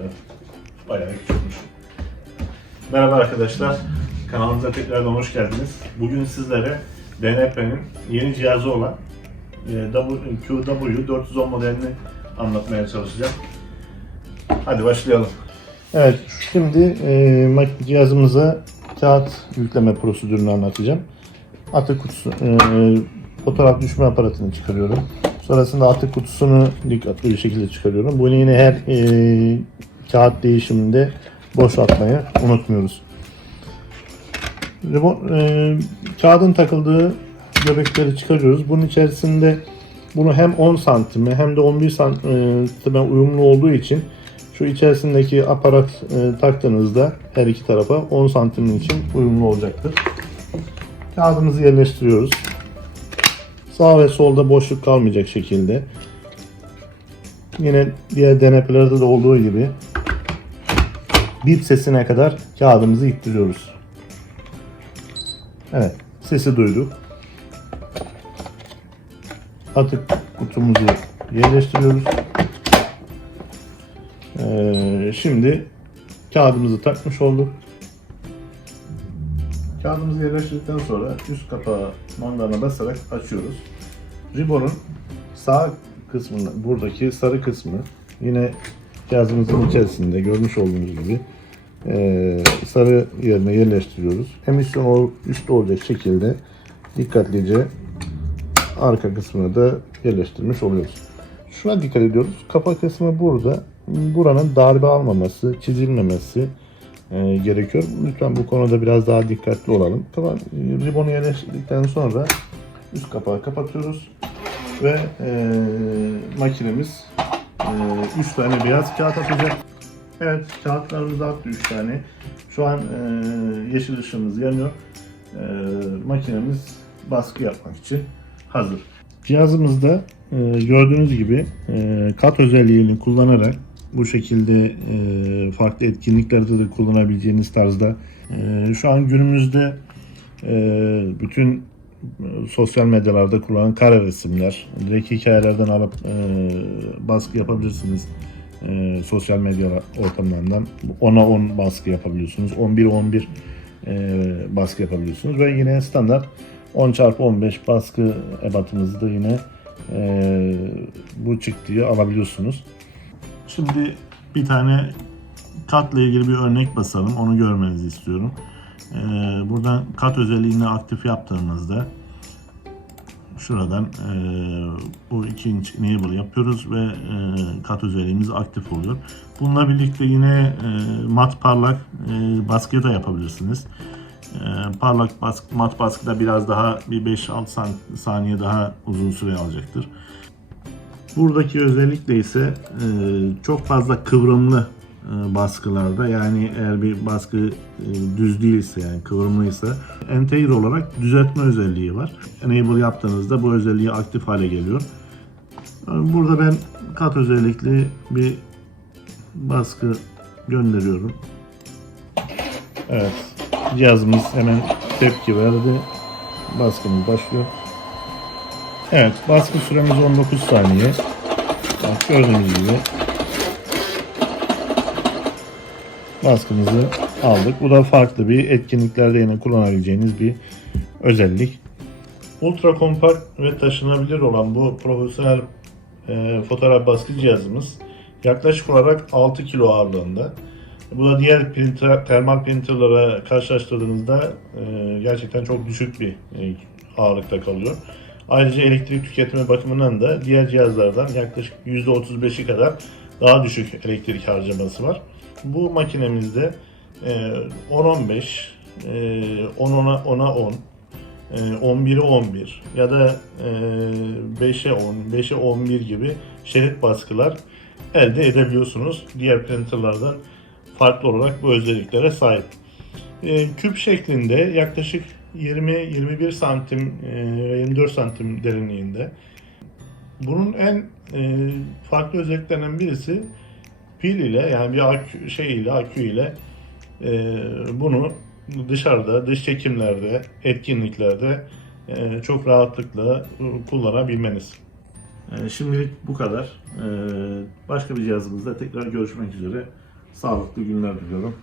Evet, Bayağı küçükmüş. Merhaba arkadaşlar. Kanalımıza tekrardan hoş geldiniz. Bugün sizlere DNP'nin yeni cihazı olan e, QW410 modelini anlatmaya çalışacağım. Hadi başlayalım. Evet, şimdi e, cihazımıza kağıt yükleme prosedürünü anlatacağım. Atık kutusu, e, fotoğraf düşme aparatını çıkarıyorum. Sonrasında atık kutusunu dikkatli bir şekilde çıkarıyorum. Bunu yine her e, kağıt değişiminde boşaltmayı unutmuyoruz. Remo- e, kağıdın takıldığı göbekleri çıkarıyoruz. Bunun içerisinde bunu hem 10 santime hem de 11 santime uyumlu olduğu için şu içerisindeki aparat e, taktığınızda her iki tarafa 10 santimin için uyumlu olacaktır. Kağıdımızı yerleştiriyoruz. Sağ ve solda boşluk kalmayacak şekilde. Yine diğer deneplerde de olduğu gibi bip sesine kadar kağıdımızı ittiriyoruz. Evet, sesi duyduk. Atık kutumuzu yerleştiriyoruz. Ee, şimdi kağıdımızı takmış olduk. Kağıdımızı yerleştirdikten sonra üst kapağı mandalına basarak açıyoruz. Ribonun sağ kısmında, buradaki sarı kısmı yine cihazımızın içerisinde görmüş olduğunuz gibi eee, sarı yerine yerleştiriyoruz. Emisyon üstte olacak şekilde dikkatlice arka kısmını da yerleştirmiş oluyoruz. Şuna dikkat ediyoruz. Kafa kısmı burada. Buranın darbe almaması, çizilmemesi e, gerekiyor. Lütfen bu konuda biraz daha dikkatli olalım. Kafa, ribonu yerleştirdikten sonra üst kapağı kapatıyoruz ve e, makinemiz e, 3 tane beyaz kağıt atacak. Evet, kağıtlarımız attı 3 tane. Şu an e, yeşil ışığımız yanıyor. E, makinemiz baskı yapmak için hazır. Cihazımızda e, gördüğünüz gibi e, kat özelliğini kullanarak bu şekilde e, farklı etkinliklerde de kullanabileceğiniz tarzda e, şu an günümüzde e, bütün e, sosyal medyalarda kullanılan kare resimler, direkt hikayelerden alıp e, baskı yapabilirsiniz. E, sosyal medya ortamlarından 10'a 10 baskı yapabiliyorsunuz. 11 11 e, baskı yapabiliyorsunuz ve yine standart 10 çarpı 15 baskı ebatınızı da yine e, bu çıktığı alabiliyorsunuz. Şimdi bir tane katla ilgili bir örnek basalım. Onu görmenizi istiyorum. Ee, buradan kat özelliğini aktif yaptığınızda şuradan e, bu ikinci enable yapıyoruz ve e, kat özelliğimiz aktif oluyor. Bununla birlikte yine e, mat parlak e, baskı da yapabilirsiniz. E, parlak baskı, mat baskıda biraz daha bir 5-6 san- saniye daha uzun süre alacaktır. Buradaki özellikle ise e, çok fazla kıvrımlı e, baskılarda yani eğer bir baskı e, düz değilse yani kıvrımlıysa entegre olarak düzeltme özelliği var. Enable yaptığınızda bu özelliği aktif hale geliyor. E, Burada ben kat özellikli bir baskı gönderiyorum. Evet. Cihazımız hemen tepki verdi. Baskımız başlıyor. Evet, baskı süremiz 19 saniye. Bak gördüğünüz gibi baskımızı aldık. Bu da farklı bir etkinliklerde yine kullanabileceğiniz bir özellik. Ultra kompakt ve taşınabilir olan bu profesyonel e, fotoğraf baskı cihazımız yaklaşık olarak 6 kilo ağırlığında. Bu da diğer printer, termal printerlara karşılaştırdığınızda e, gerçekten çok düşük bir e, ağırlıkta kalıyor. Ayrıca elektrik tüketimi bakımından da diğer cihazlardan yaklaşık %35'i kadar daha düşük elektrik harcaması var. Bu makinemizde e, 10-15, e, 10-10'a 10'a 10, e, 11'e 11 ya da e, 5'e 10, 5'e 11 gibi şerit baskılar elde edebiliyorsunuz. Diğer printerlardan farklı olarak bu özelliklere sahip. E, küp şeklinde yaklaşık 20-21 santim, e, 24 santim derinliğinde. Bunun en e, farklı özelliklerinden birisi pil ile yani bir akü, şey ile akü ile e, bunu dışarıda, dış çekimlerde, etkinliklerde e, çok rahatlıkla kullanabilmeniz. E, şimdilik bu kadar. Başka bir cihazımızda tekrar görüşmek üzere. sağlıklı günler diliyorum.